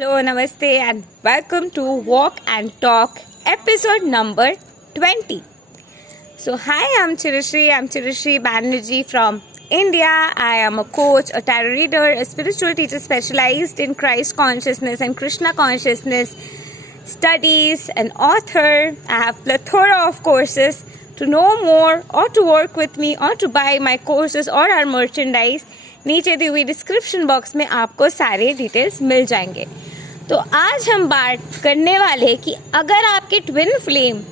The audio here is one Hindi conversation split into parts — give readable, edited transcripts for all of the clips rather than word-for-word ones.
Hello, Namaste, and welcome to Walk and Talk episode number 20. So, hi, I'm Chirashri Banerjee from India. I am a coach, a tarot reader, a spiritual teacher specialized in Christ consciousness and Krishna consciousness studies, an author. I have plethora of courses. To know more or to work with me or to buy my courses or our merchandise, नीचे दी हुई डिस्क्रिप्शन बॉक्स में आपको सारे डिटेल्स मिल जाएंगे। तो आज हम बात करने वाले कि अगर आपके ट्विन फ्लेम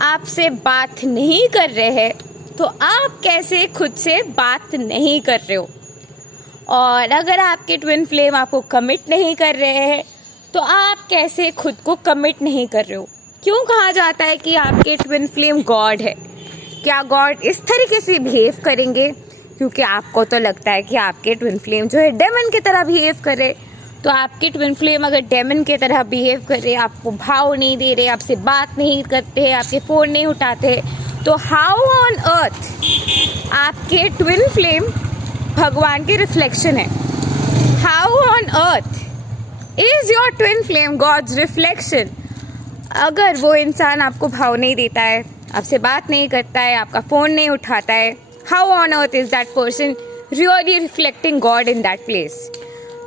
आपसे बात नहीं कर रहे हैं तो आप कैसे खुद से बात नहीं कर रहे हो, और अगर आपके ट्विन फ्लेम आपको कमिट नहीं कर रहे हैं तो आप कैसे खुद को कमिट नहीं कर रहे हो। क्यों कहा जाता है कि आपके ट्विन फ्लेम गॉड है? क्या गॉड इस तरीके से बिहेव करेंगे? क्योंकि आपको तो लगता है कि आपके ट्विन फ्लेम जो है डेमन की तरह बिहेव करे। तो आपके ट्विन फ्लेम अगर डेमन की तरह बिहेव करे, आपको भाव नहीं दे रहे, आपसे बात नहीं करते, आपके फ़ोन नहीं उठाते, तो हाउ ऑन अर्थ आपके ट्विन फ्लेम भगवान की रिफ्लेक्शन है? How on earth is your twin flame God's reflection? अगर वो इंसान आपको भाव नहीं देता है, आपसे बात नहीं करता है, आपका फ़ोन नहीं उठाता है, how on earth is that person really reflecting God in that place?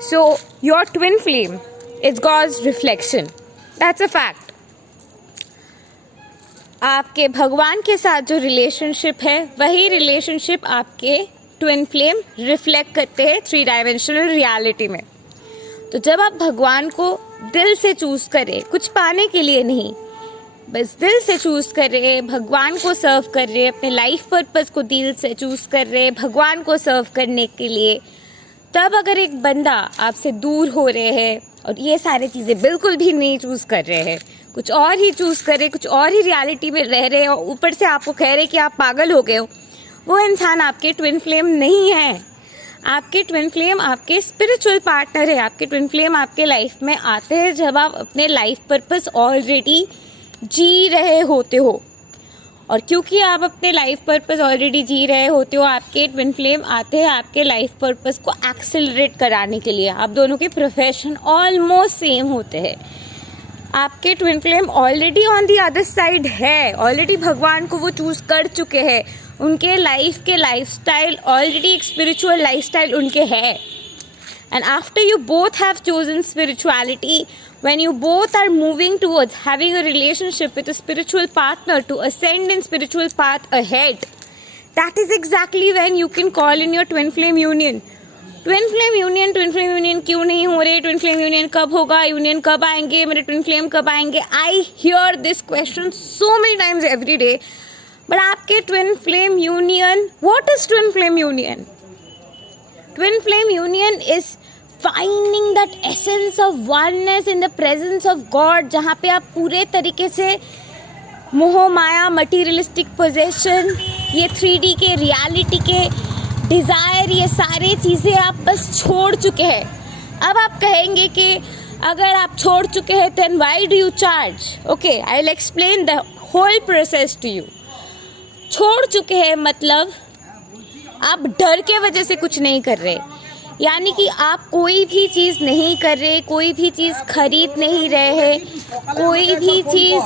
So your twin flame is God's reflection. That's a fact. आपके भगवान के साथ जो रिलेशनशिप है वही रिलेशनशिप आपके ट्विन फ्लेम रिफ्लेक्ट करते हैं 3 डायमेंशनल रियलिटी में। तो जब आप भगवान को दिल से चूज करें, कुछ पाने के लिए नहीं, बस दिल से चूज़ कर रहे, भगवान को सर्व कर रहे, अपने लाइफ पर्पस को दिल से चूज़ कर रहे, भगवान को सर्व करने के लिए, तब अगर एक बंदा आपसे दूर हो रहे हैं और ये सारी चीज़ें बिल्कुल भी नहीं चूज़ कर रहे हैं, कुछ और ही चूज़ कर रहे, कुछ और ही रियलिटी में रह रहे और ऊपर से आपको कह रहे कि आप पागल हो गए हो, वो इंसान आपके ट्विन फ्लेम नहीं है। आपके ट्विन फ्लेम आपके स्पिरिचुअल पार्टनर है। आपके ट्विन फ्लेम आपके लाइफ में आते हैं जब आप अपने लाइफ पर्पस ऑलरेडी जी रहे होते हो, और क्योंकि आप अपने लाइफ पर्पस ऑलरेडी जी रहे होते हो, आपके ट्विन फ्लेम आते हैं आपके लाइफ पर्पस को एक्सेलरेट कराने के लिए। आप दोनों के प्रोफेशन ऑलमोस्ट सेम होते हैं। आपके twin flame already on the other side है, ऑलरेडी भगवान को वो चूज़ कर चुके हैं। उनके लाइफ के लाइफस्टाइल ऑलरेडी एक स्पिरिचुअल लाइफस्टाइल उनके है। And after you both have chosen spirituality, when you both are moving towards having a relationship with a spiritual partner to ascend in spiritual path ahead, that is exactly when you can call in your twin flame union. Twin flame union क्यों नहीं हो रहे? Twin flame union कब होगा? Union कब आएंगे? मेरे twin flame कब आएंगे? I hear this question so many times every day. But आपके twin flame union, what is twin flame union? Twin flame union is finding that essence of oneness in the presence of God, जहाँ पे आप पूरे तरीके से मोह माया, मटीरियलिस्टिक पोजेशन, ये 3D के रियलिटी के डिज़ायर, ये सारी चीज़ें आप बस छोड़ चुके हैं। अब आप कहेंगे कि अगर आप छोड़ चुके हैं then why do you charge? Okay, I'll explain the whole process to you. छोड़ चुके हैं मतलब आप डर के वजह से कुछ नहीं कर रहे, यानी कि आप कोई भी चीज़ नहीं कर रहे, कोई भी चीज़ खरीद नहीं रहे हैं, कोई भी चीज़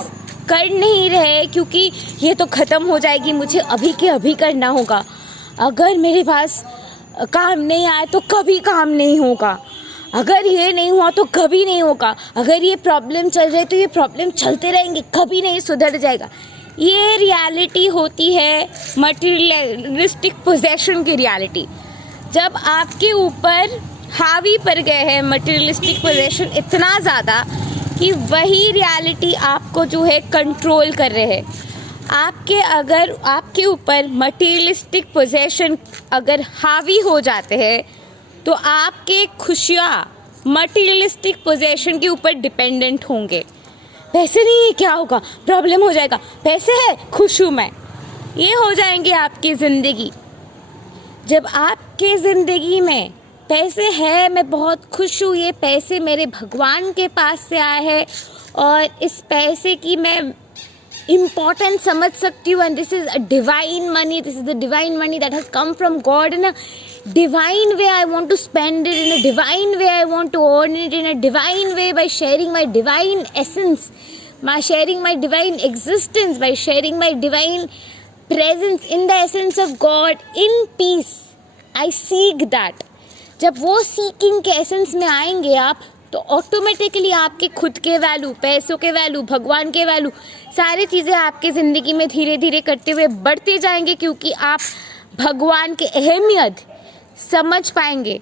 कर नहीं रहे क्योंकि ये तो ख़त्म हो जाएगी, मुझे अभी के अभी करना होगा, अगर मेरे पास काम नहीं आए तो कभी काम नहीं होगा, अगर ये नहीं हुआ तो कभी नहीं होगा, अगर ये प्रॉब्लम चल रहे तो ये प्रॉब्लम चलते रहेंगे, कभी नहीं सुधर जाएगा। ये रियलिटी होती है मटेरियलिस्टिक पोजेशन की रियलिटी। जब आपके ऊपर हावी पड़ गए हैं मटेरियलिस्टिक पोजेशन इतना ज़्यादा कि वही रियलिटी आपको जो है कंट्रोल कर रहे हैं। अगर आपके ऊपर मटेरियलिस्टिक पोजेशन अगर हावी हो जाते हैं तो आपके खुशियाँ मटेरियलिस्टिक पोजेशन के ऊपर डिपेंडेंट होंगे। पैसे नहीं है, क्या होगा? प्रॉब्लम हो जाएगा। पैसे है, खुश हूँ मैं, ये हो जाएंगे आपकी ज़िंदगी। जब आपके ज़िंदगी में पैसे है, मैं बहुत खुश हूँ, ये पैसे मेरे भगवान के पास से आए हैं और इस पैसे की मैं इम्पॉर्टेंस समझ सकती हूँ, and this is a divine money, this is the divine money that has come from God in a divine way. I want to spend it in a divine way. I want to earn it in a divine way by sharing my divine essence, by sharing my divine existence, by sharing my divine presence in the essence of God in peace. I seek that. जब वो सीकिंग के एसेंस में आएंगे आप, तो ऑटोमेटिकली आपके खुद के वैल्यू, पैसों के वैल्यू, भगवान के वैल्यू, सारी चीज़ें आपके ज़िंदगी में धीरे धीरे करते हुए बढ़ते जाएंगे, क्योंकि आप भगवान की अहमियत समझ पाएंगे।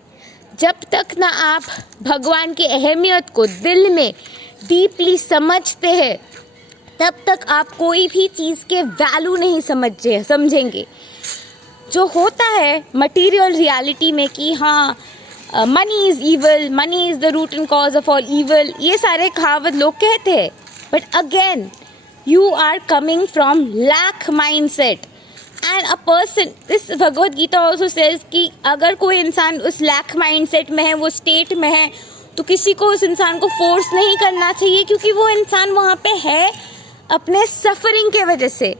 जब तक ना आप भगवान की अहमियत को दिल में डीपली समझते हैं, तब तक आप कोई भी चीज़ के वैल्यू नहीं समझेंगे। जो होता है मटेरियल रियलिटी में कि हाँ money is evil, money is the root and cause of all evil, ये सारे कहावत लोग कहते हैं, but again you are coming from lack mindset. And a person, this Bhagavad Gita also says कि अगर कोई इंसान उस लैक माइंडसेट में है, वो स्टेट में है, तो किसी को उस इंसान को फोर्स नहीं करना चाहिए, क्योंकि वो इंसान वहाँ पे है अपने सफरिंग के वजह से।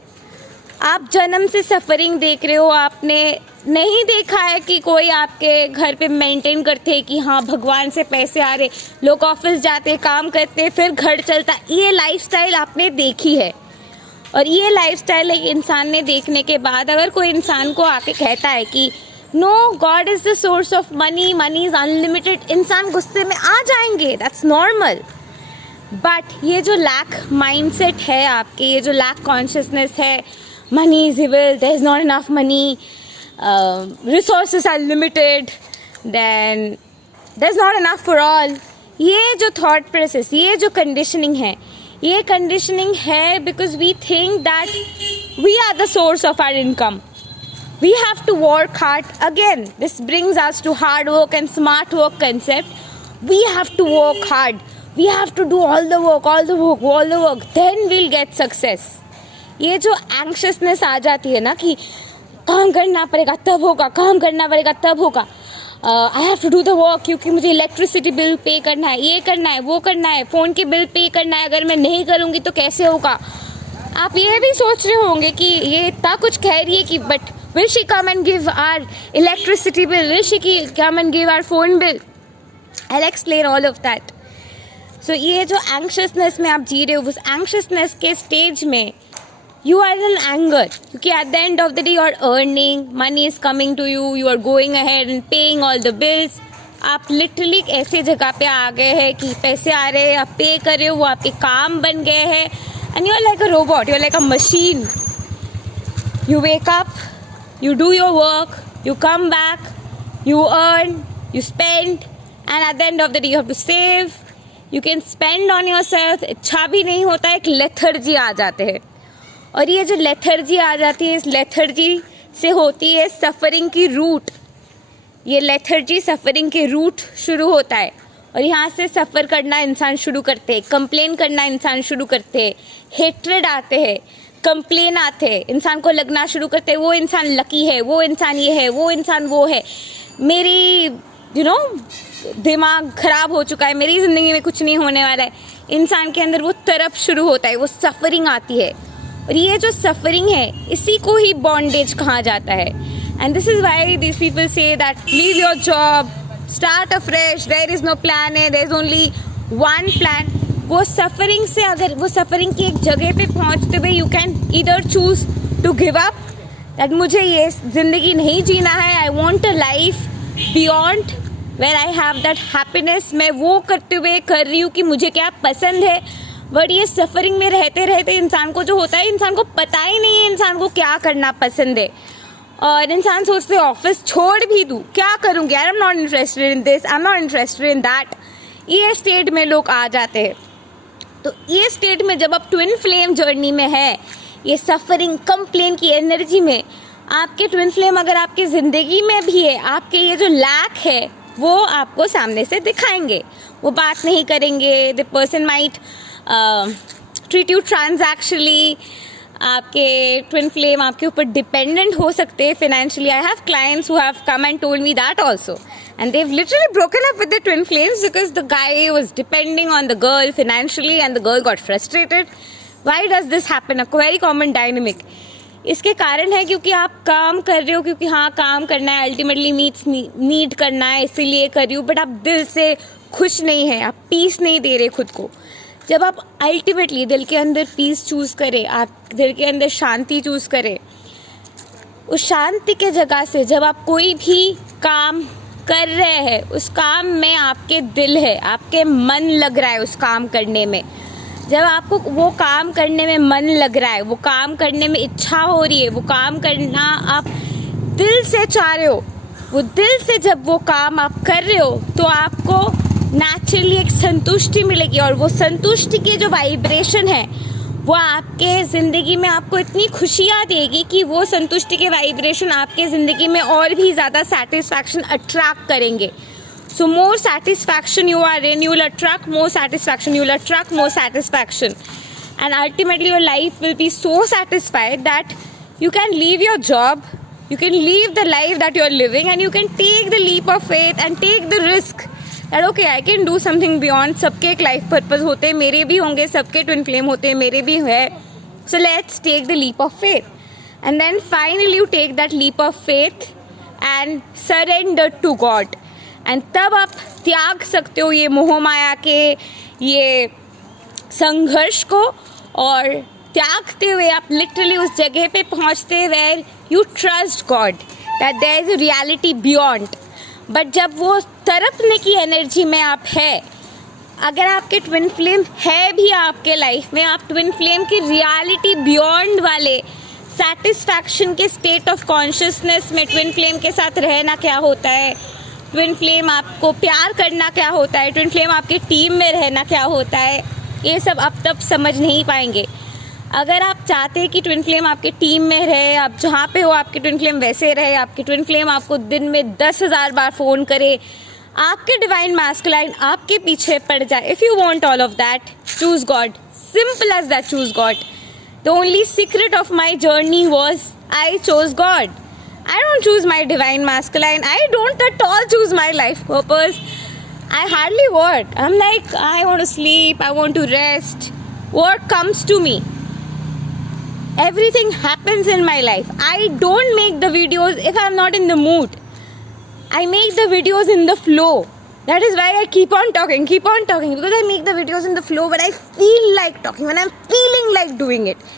आप जन्म से सफरिंग देख रहे हो, आपने नहीं देखा है कि कोई आपके घर पे मेंटेन करते हैं कि हाँ भगवान से पैसे आ रहे, लोग ऑफिस जाते, काम करते, फिर घर चलता। ये लाइफस्टाइल आपने देखी है, और ये लाइफस्टाइल एक इंसान ने देखने के बाद अगर कोई इंसान को आके कहता है कि no God is the source of money, money is unlimited, इंसान गुस्से में आ जाएंगे, दैट्स नॉर्मल। बट ये जो लैक माइंडसेट है आपके, ये जो लैक कॉन्शियसनेस है, money is evil, there is not enough money, resources are limited, then there is not enough for all, ये जो थॉट प्रोसेस, ये जो कंडीशनिंग है, ये कंडीशनिंग है because we think that we are the source of our income, we have to work hard. Again this brings us to hard work and smart work concept. We have to work hard, we have to do all the work, all the work, all the work, then we'll get success. ये जो एंक्शसनेस आ जाती है ना कि काम करना पड़ेगा तब होगा, काम करना पड़ेगा तब होगा, I have to do the work, क्योंकि मुझे इलेक्ट्रिसिटी बिल पे करना है, ये करना है, वो करना है, फ़ोन के बिल पे करना है, अगर मैं नहीं करूँगी तो कैसे होगा। आप ये भी सोच रहे होंगे कि ये इतना कुछ कह रही है कि but will she come and give our electricity bill, will she come and give our phone bill. I explain all of that. So ये जो एंक्शसनेस में आप जी रहे हो, उस एंक्शसनेस के स्टेज में you are in anger, क्योंकि at the end of the day you are earning, money is coming to you, you are going ahead and paying all the bills। आप लिटरली ऐसे जगह पे आ गए हैं कि पैसे आ रहे हैं, आप पे कर रहे हो, वो आपके काम बन गए हैं, and you are like a robot, you are like a machine। You wake up, you do your work, you come back, you earn, you spend, and at the end of the day you have to save, you can spend on yourself। अच्छा भी नहीं होता है, एक लेथर्जी आ जाते हैं, और ये जो लेथर्जी आ जाती है, इस लेथर्जी से होती है सफ़रिंग की रूट। ये लेथर्जी सफ़रिंग के रूट शुरू होता है, और यहाँ से सफ़र करना इंसान शुरू करते हैं, कंप्लेन करना इंसान शुरू करते हैं, हेट्रेड आते हैं, कंप्लेन आते हैं, इंसान को लगना शुरू करते हैं वो इंसान लकी है, वो इंसान ये है, वो इंसान वो है, मेरी दिमाग ख़राब हो चुका है, मेरी ज़िंदगी में कुछ नहीं होने वाला है। इंसान के अंदर वो तरफ शुरू होता है, वो सफ़रिंग आती है, और ये जो सफरिंग है इसी को ही बॉन्डेज कहा जाता है। And this is why this people say that leave your job, start afresh, there is no plan है, there is only one plan. वो सफरिंग से, अगर वो सफरिंग की एक जगह पे पहुंचते हुए you can either choose to give up, that मुझे ये ज़िंदगी नहीं जीना है, I want a life beyond where I have that happiness. मैं वो करते हुए कर रही हूँ कि मुझे क्या पसंद है, बट ये सफरिंग में रहते रहते इंसान को जो होता है, इंसान को पता ही नहीं है इंसान को क्या करना पसंद है, और इंसान सोचते हैं ऑफिस छोड़ भी दूँ, क्या करूँगी, I am not interested in this, I am not interested in that. ये स्टेट में लोग आ जाते हैं। तो ये स्टेट में जब आप ट्विन फ्लेम जर्नी में है, ये सफरिंग कंप्लेन की एनर्जी में, आपके ट्विन फ्लेम अगर आपकी ज़िंदगी में भी है, आपके ये जो लैक है वो आपको सामने से दिखाएंगे, वो बात नहीं करेंगे। The person might treat you transactionally, आपके ट्विन फ्लेम आपके ऊपर डिपेंडेंट हो सकते हैं financially. I have clients who have come and told me that also, and they've literally broken up with their twin flames because the guy was depending on the girl financially and the girl got frustrated why does this happen, a very common dynamic. इसके कारण है क्योंकि आप काम कर रहे हो, क्योंकि हाँ काम करना है, अल्टीमेटली नीड करना है, इसीलिए कर रही हूँ, बट आप दिल से खुश नहीं हैं, आप पीस नहीं दे रहे खुद को। जब आप अल्टीमेटली दिल के अंदर पीस चूज़ करें, आप दिल के अंदर शांति चूज़ करें, उस शांति के जगह से जब आप कोई भी काम कर रहे हैं, उस काम में आपके दिल है, आपके मन लग रहा है उस काम करने में, जब आपको वो काम करने में मन लग रहा है, वो काम करने में इच्छा हो रही है, वो काम करना आप दिल से चाह रहे हो, वो दिल से जब वो काम आप कर रहे हो तो आपको नेचुरली एक संतुष्टि मिलेगी, और वो संतुष्टि की जो वाइब्रेशन है वो आपके ज़िंदगी में आपको इतनी खुशियाँ देगी कि वो संतुष्टि के वाइब्रेशन आपके ज़िंदगी में और भी ज़्यादा सेटिस्फैक्शन अट्रैक्ट करेंगे। So more satisfaction you are in, you will attract more satisfaction, you will attract more satisfaction. And ultimately your life will be so satisfied that you can leave your job, you can leave the life that you are living, and you can take the leap of faith and take the risk that okay, I can do something beyond. सबके एक life purpose होते हैं, मेरे भी होंगे, सबके twin flame होते हैं, मेरे भी है. So let's take the leap of faith. And then finally you take that leap of faith and surrender to God. And तब आप त्याग सकते हो ये मोह माया के ये संघर्ष को, और त्यागते हुए आप लिटरली उस जगह पे पहुंचते where you trust God that there is a reality beyond. But जब वो तरपने की एनर्जी में आप है, अगर आपके ट्विन फ्लेम है भी आपके लाइफ में, आप ट्विन फ्लेम की रियलिटी बियॉन्ड वाले सेटिस्फैक्शन के स्टेट ऑफ कॉन्शियसनेस में ट्विन फ्लेम के साथ रहना क्या होता है, ट्विन फ्लेम आपको प्यार करना क्या होता है, ट्विन फ्लेम आपकी टीम में रहना क्या होता है, ये सब आप तब समझ नहीं पाएंगे। अगर आप चाहते हैं कि ट्विन फ्लेम आपके टीम में रहे, आप जहाँ पे हो आपके ट्विन फ्लेम वैसे रहे, आपके ट्विन फ्लेम आपको दिन में 10,000 बार फ़ोन करे, आपके डिवाइन मैस्कुलाइन आपके पीछे पड़ जाए, if you want all of that, choose God, simple as that, choose God. The only secret of my journey was I chose God. I don't choose my divine masculine. I don't at all choose my life purpose. I hardly work. I'm like, I want to sleep, I want to rest. Work comes to me. Everything happens in my life. I don't make the videos if I'm not in the mood. I make the videos in the flow. That is why I keep on talking, because I make the videos in the flow when I feel like talking, when I'm feeling like doing it.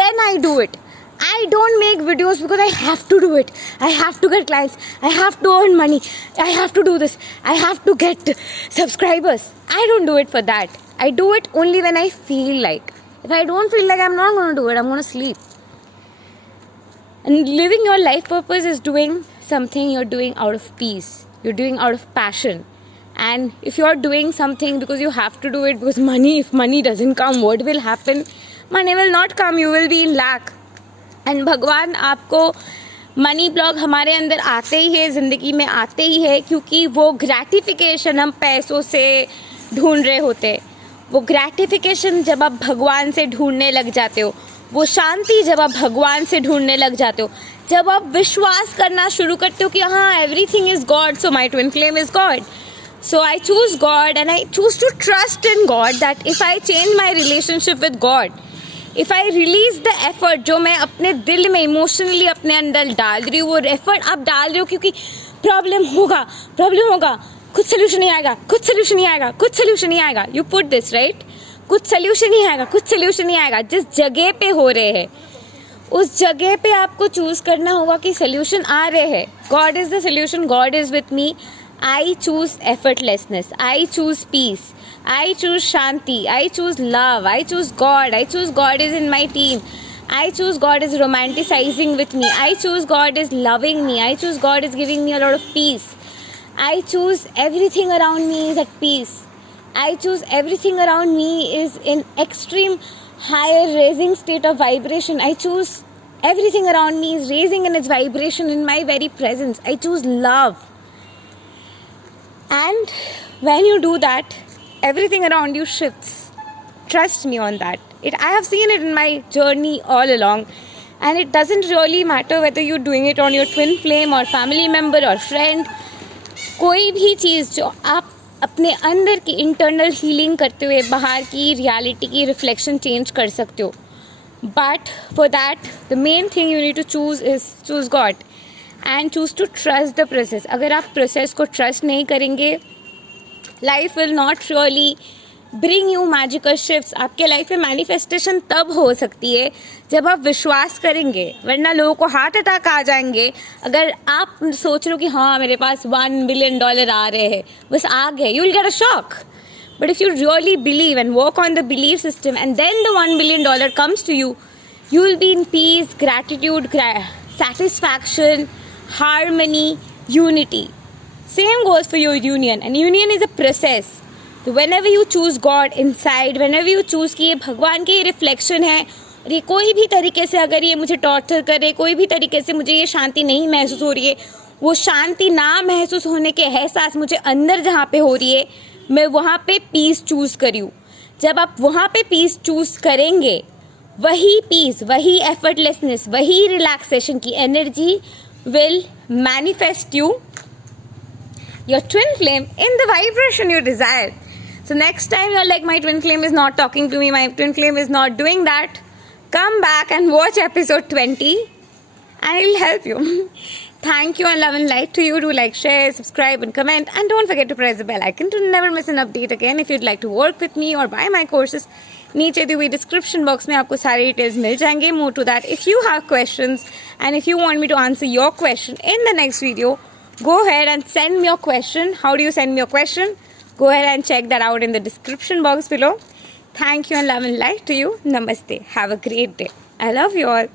Then I do it. I don't make videos because I have to do it. I have to get clients. I have to earn money. I have to do this. I have to get subscribers. I don't do it for that. I do it only when I feel like. If I don't feel like, I'm not going to do it. I'm going to sleep. And living your life purpose is doing something you're doing out of peace. You're doing out of passion. And if you're doing something because you have to do it because money, if money doesn't come, what will happen? Money will not come. You will be in lack. And भगवान आपको मनी ब्लॉक हमारे अंदर आते ही है, ज़िंदगी में आते ही है, क्योंकि वो ग्रैटिफिकेशन हम पैसों से ढूंढ रहे होते हैं। वो ग्रैटिफिकेशन जब आप भगवान से ढूंढने लग जाते हो, वो शांति जब आप भगवान से ढूंढने लग जाते हो, जब आप विश्वास करना शुरू करते हो कि हाँ everything is God, so my twin flame is God, so I choose God and I choose to trust in God that if I change my relationship with God, if I release the effort जो मैं अपने दिल में इमोशनली अपने अंदर डाल रही हूँ, वो एफर्ट आप डाल रहे हो क्योंकि प्रॉब्लम होगा, कुछ सोल्यूशन नहीं आएगा, कुछ सोल्यूशन नहीं आएगा, यू पुट दिस राइट, कुछ सोल्यूशन नहीं आएगा, जिस जगह पे हो रहे हैं उस जगह पे आपको चूज़ करना होगा कि सोल्यूशन आ रहे हैं, God is the solution, God is with me, I choose effortlessness, I choose peace, I choose Shanti, I choose love, I choose God is in my team, I choose God is romanticizing with me, I choose God is loving me, I choose God is giving me a lot of peace, I choose everything around me is at peace, I choose everything around me is in extreme higher raising state of vibration, I choose everything around me is raising in its vibration in my very presence, I choose love. And when you do that, everything around you shifts. Trust me on that. I have seen it in my journey all along, and it doesn't really matter whether you're doing it on your twin flame or family member or friend. कोई भी चीज़ जो आप अपने अंदर की इंटरनल हीलिंग करते हुए बाहर की रियलिटी की रिफ्लेक्शन चेंज कर सकते हो. But for that the main thing you need to choose God and choose to trust the process. अगर आप प्रोसेस को ट्रस्ट नहीं करेंगे, life will not really bring you magical shifts. आपके लाइफ में मैनिफेस्टेशन तब हो सकती है जब आप विश्वास करेंगे, वरना लोगों को हार्ट अटैक आ जाएंगे. अगर आप सोच रहे हो कि हाँ मेरे पास $1 बिलियन आ रहे हैं, बस आ गए, you will get a shock. But if you really believe and work on the believe system and then the $1 billion comes to you, you will be in peace, gratitude, satisfaction, harmony, unity. Same goes for your union, and union is a process. So whenever you choose God inside, whenever you choose कि ये भगवान की रिफ्लेक्शन है और ये कोई भी तरीके से अगर ये मुझे टॉर्चर करे, कोई भी तरीके से मुझे ये शांति नहीं महसूस हो रही है, वो शांति ना महसूस होने के एहसास मुझे अंदर जहाँ पे हो रही है, मैं वहाँ पे पीस चूज़ करी हूँ. जब आप वहाँ पे पीस चूज़ करेंगे, वही पीस, वही एफर्टलेसनेस, वही रिलैक्सेशन की energy will manifest you your twin flame in the vibration you desire. So next time you're like, my twin flame is not talking to me, my twin flame is not doing that, come back and watch episode 20 and it'll help you. Thank you and love and light to you. Do like, share, subscribe and comment, and don't forget to press the bell icon to never miss an update again. If you'd like to work with me or buy my courses, नीचे दी हुई डिस्क्रिप्शन बॉक्स में आपको सारे डिटेल्स मिल जाएंगे. Move to that. If you have questions and if you want me to answer your question in the next video, go ahead and send me your question. How do you send me your question? Go ahead and check that out in the description box below. Thank you and love and light to you. Namaste. Have a great day. I love you all.